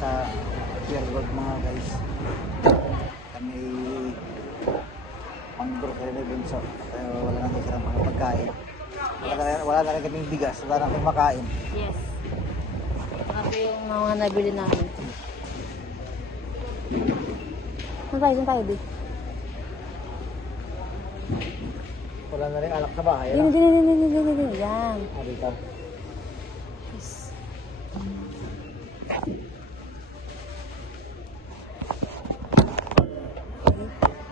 sa Pure Gold mga guys. Kami pang-grocery na dun sa wala na kayo silang mga pagkain. Wala na rin kaming bigas, wala na kaming makain. Yes. Ito yung mga nabili namin. Saan tayo, Bi? Wala na rin alak sa bahay. Din. Yan. Dito. Yes.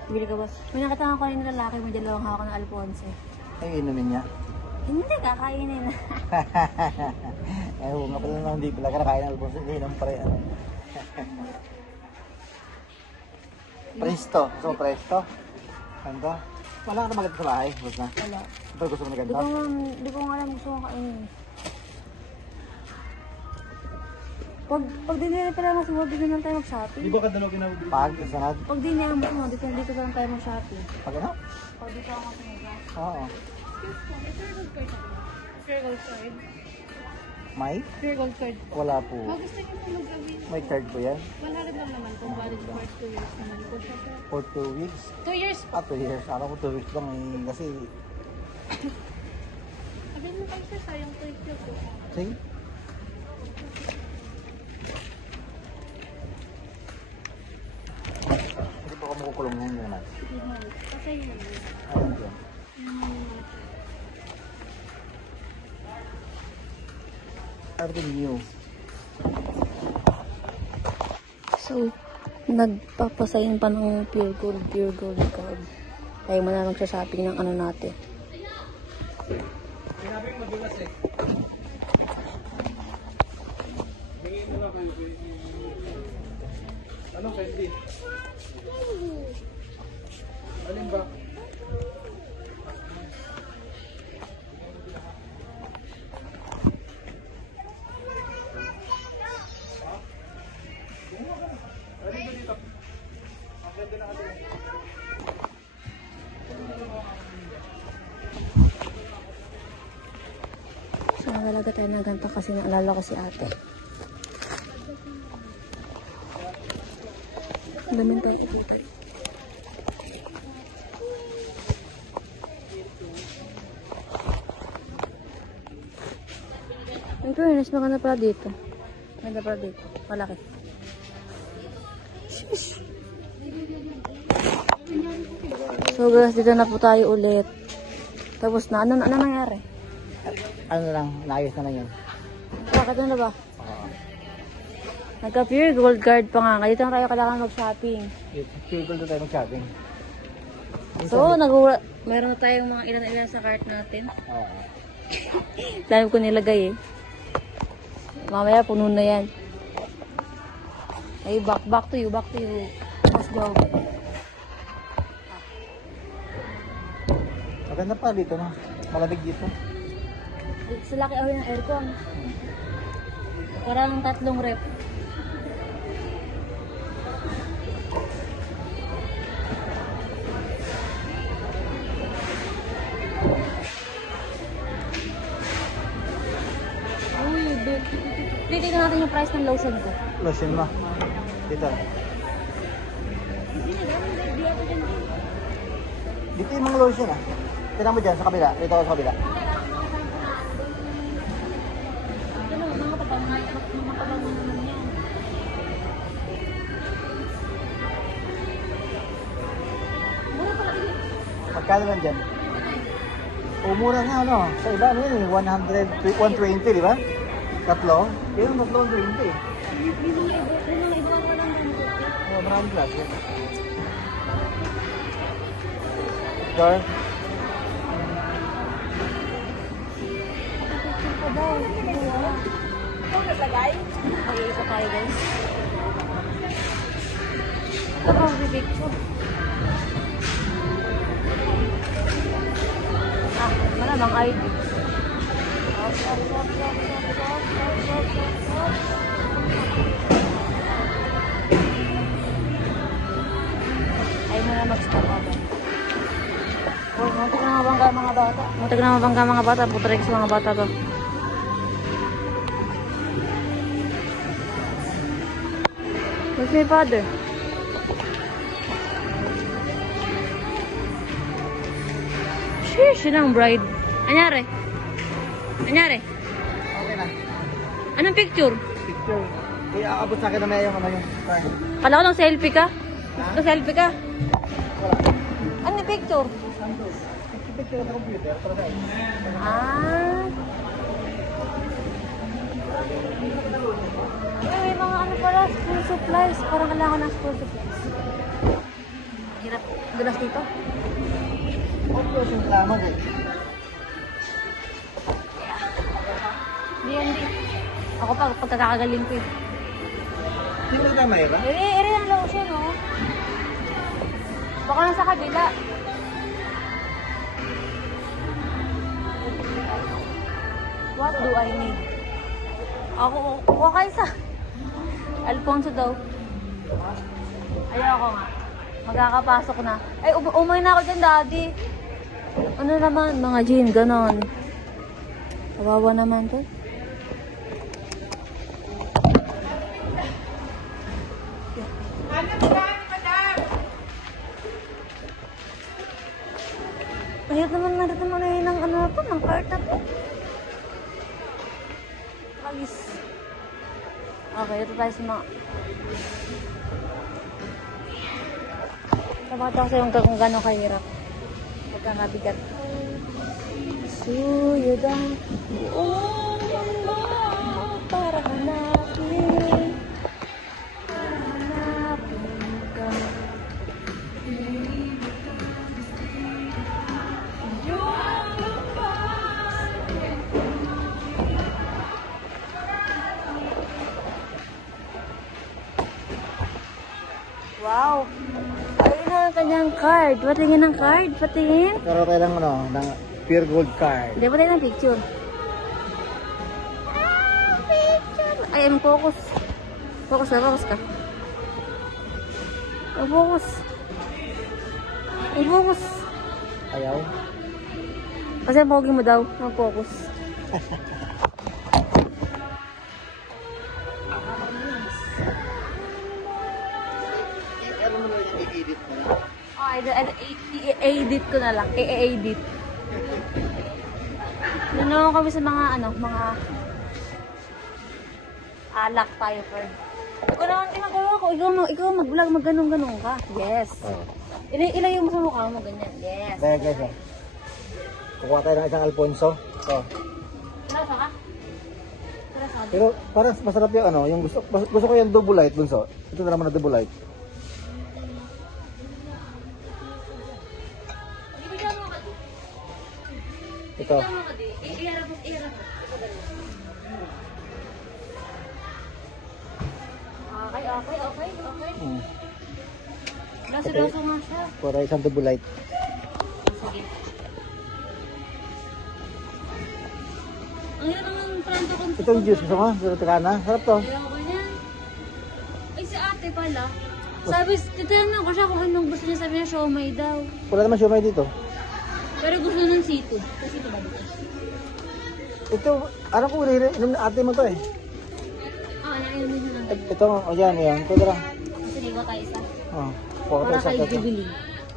Bili ka ba? May nakita ko kanina lalaki, may dalawang hawak ng Alfonse. Ay, inumin niya. Hindi, kakainin na. Eh, huwag nga pala na hindi pala kinakain ng albos. Hindi naman pare. Presto. So, presto. Ganto. Wala ka na maganda sa bahay. Huwag na. Wala. Pero gusto mo na ganto? Di ko nga alam gusto ko kainin. Pag dinili pala mas mo, dito lang tayo mag-shopping. Di ba kadalaw ginagawa? Pag, sanad. Pag dinili mo, dito lang tayo mag-shopping. Pag ano? Pag dito ako mag-shopping. Oo. Pure gold card. May? Pure gold card. Wala po. Gusto niyo po mag-awin. May card po yan? Wala rin lang naman kung valid for 2 years naman. For 2 weeks? 2 years po. 2 years. Alam ko 2 weeks lang eh. Kasi, Sabihin mo kayo sir, sayang 2 years po. sige. Hindi po ako makukulong yan yun naman. Kasi yun. Ayun dyan. Everything new. So, nagpapasayin pa ng pure gold card. Tayo muna magsha-shopping ng ano natin. Sinabi mo madulas eh. Bingin mo lang kayo. Anong candy? Alin ba? So, nagalaga tayo ng ganito kasi naalala ko si ate. Daming tayo ikita. In fairness, maganda pala dito. Maganda pala dito. Malaki. So guys, dito na po tayo ulit. Tapos na, ano nangyari? Ano lang, naayos na lang yun. Bakit na ba? Nagka-pure gold card pa nga. Dito na tayo kailangan mag-shopping. Pure gold na tayo mag-shopping. So, meron na tayong mga ilan sa cart natin. Oo. Dami ko nilagay eh. Mamaya puno na yan. Ay, back to you. Let's go. Maganda pa dito na. Malamig dito. Sa laki away ng aircon. Parang 3 rep. Titignan natin yung price ng lotion ko. Lotion mo. Dito. Dito yung mga lotion ah. Tignan mo dyan sa kabila. Dito ako sa kabila. Ano, mga papangay, mga pabango naman yan. Mura pala ini. Magkano lang dyan? Mura nga ano. Sa iba ano yun, 100, 120 di ba? Tatlo? Kaya yung tatlo 120 eh. Oh, maraming klase. Jar? Mag-iisa tayo guys. Ito pa ang picture. Malamang ID. Ayaw mo na mag-stop agad. Uy, muntik na mabangga mga bata. Muntik na mabangga mga bata. Putrek sa mga bata to. Where's my father? Sheesh, yun ang bride. Anyari? Anyari? Okay na. Anong picture? Picture. Kaya aabot sa akin na may yung ano yung card. Kala ko lang selfie ka? Ha? Selfie ka? Wala. Ano picture? Picture sa computer. Ah. Ay, may mga ano pala, school supplies. Parang kailangan ng school supplies. Hirap. Dulas dito. Obvious yung kailangan eh. Hindi. Ako pa, pagkakagaling ko eh. Hindi mo na may ba? Ere ang lotion, no? Baka nasa kabila. What do I need? Ako, okay sa Alfonso daw. Ayoko nga. Magkakapasok na. Ay, umay na ako dyan, daddy. Ano naman, mga jean, ganon. Kawawa naman to. Mahirap naman na yun ng ano na to, ng cart na to. Alis. Okay, ito tayo sa mga... Napakita ko sa'yo kung gano'ng kahirap. Pagkakabigat. Suyudan. Buong mundo para hanapin. Para hanapin ka. Wow! Ayun na ang kanyang card. Patingin ng card. Patingin. Pero tayo lang ano, ng pure gold card. Hindi, patingin ng picture. Ah, picture! Ay, focus. Focus ka. Focus. Focus. Ayaw. Kasi pogi mo daw. Mag-focus. Ano mo na yung i-edit mo? Oh, i-edit ko na lang. I-edit. Nanonood kami sa mga mga alak tayo for. Ikaw naman ginagawa ko. Ikaw mag-vlog, mag-ganong-ganong ka. Yes. Oo. Ilayo mo sa mukha mo, ganyan. Yes. Dahil guys, kukuha tayo ng isang Alfonso. Oh. Seryoso ka? Seryoso ka? Pero parang masarap yung ano, yung gusto ko yung double light bunso. Ito na naman na double light. Ibigyan mo ka di. Ito. Ibigyan mo ka di. Iharap mo. Okay. Hmm. Seryoso nga siya. Para isang double light. Sige. Ang hirap naman pranto kung Ito yung juice. Gusto mo? Gusto ka na? Sarap to. ayaw ko yan. Ay, si ate pala. Sabi, titanong ko siya kung anong gusto niya, sabi niya siomay daw. Wala naman siomay dito. Pero gusto ng seafood. Kasi ito ba dito? Ito, anong kulay rin? Inom na ate mo to eh. Nainom niya lang. Ito, o yan. Ito na lang. Kasi ligaw tayo isa. Oh, kuha Para tayo sa kay ito. Jubilee.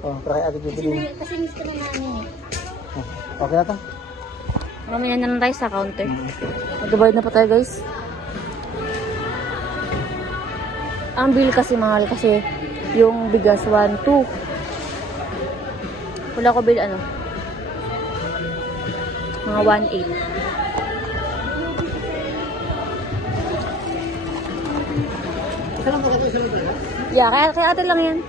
Oh, para kay ate Jubilee. Kasi miss ko na namin eh. Oh, okay na to. Mamaya na lang tayo sa counter. Magbabayad na pa tayo guys. Ang bill kasi mahal kasi yung bigas 1, 2. Wala ko bill ano. Mga 1.8. Yeah, kaya ate lang yan.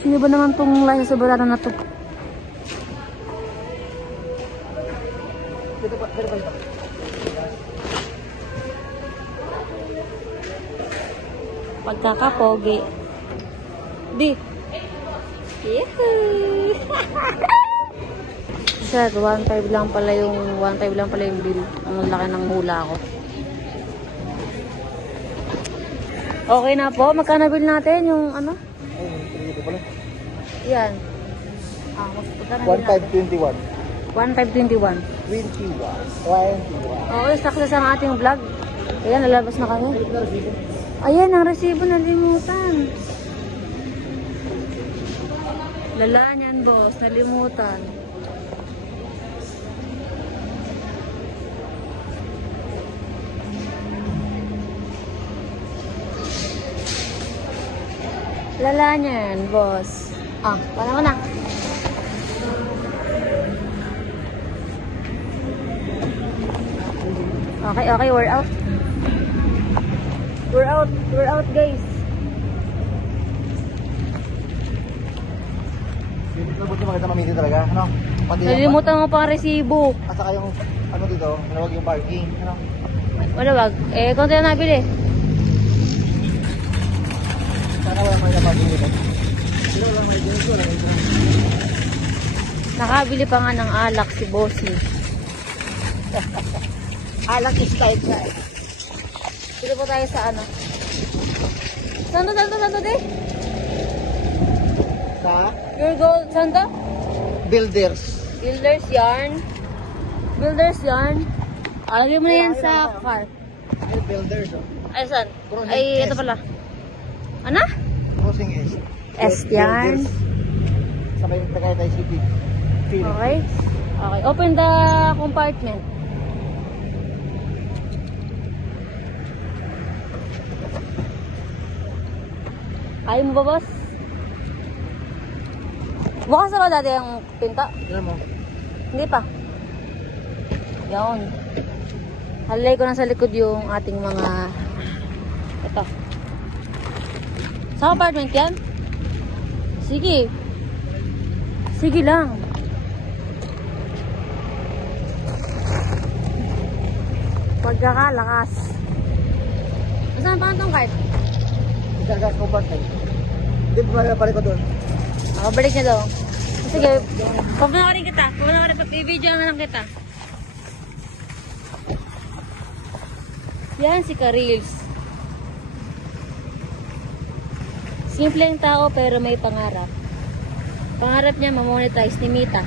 Sino ba naman tong lasa sa barata na to? Pagkakapogi. Di. Yehey! Sir, 1.5 lang pala yung bill. Ang laki ng hula ko. Okay na po. Magkano bill natin yung ano? Ay, ito pala. Yan. Magkano bill natin? 1521. 1521. 21. Oo, success ang ating vlog. Ayan, lalabas na kami. Ayan, ang resibo nalimutan. Lala niyan, boss. Nalimutan. Lala niyan, boss. Ah, paano ko na? Okay, okay, we're out. We're out, guys. Buti maganda mamili talaga, ano? Pati Nalimutan mo pa ang resibo. at saka yung, ano dito, malawag yung parking, ano? Wala wag. Eh, konti na nabili. Sana wala may napagin dito. Sila wala may dito, wala may dito. Nakabili pa nga ng alak si Bossy. Alak is type siya. Dito po tayo sa ano. Saan to, de? Sa Your gold, saan to? builders. Builders yarn. Builders yarn. Alagay mo na yan sa car. Yung builders, oh. Ay, saan? Crossing Ay, S. ito pala. Ano? Crossing S. S yan. Sabay yung Tagaytay City. Okay. Okay, open the compartment. Ayaw mo ba, boss? Bukas na ba dati ang pinta? Alam mo? Hindi pa. Yun. Halay ko na sa likod yung ating mga... Ito. Sa apartment yan? Sige. Sige lang. Pagkakalakas. Saan pa ang tong card? Isagas compartment. Hindi ba pala ko doon? Balik niya daw. Sige, pag-nawarin kita. Pag-nawarin, pag-video na lang kita. Yan si Karils. Simpleng tao pero may pangarap. Pangarap niya ma-monetize ni Mita.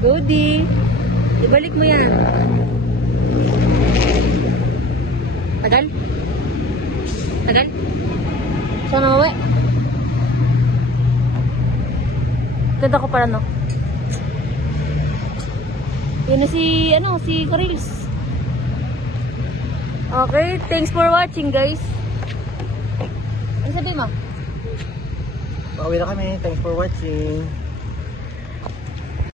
Goody, ibalik mo yan. Tagal? Tagal? Saan na mawi? Ganda ko pala, no? Yun na si, si Karils. Okay, thanks for watching, guys. Ano sabi mo? Pauwi na kami. Thanks for watching.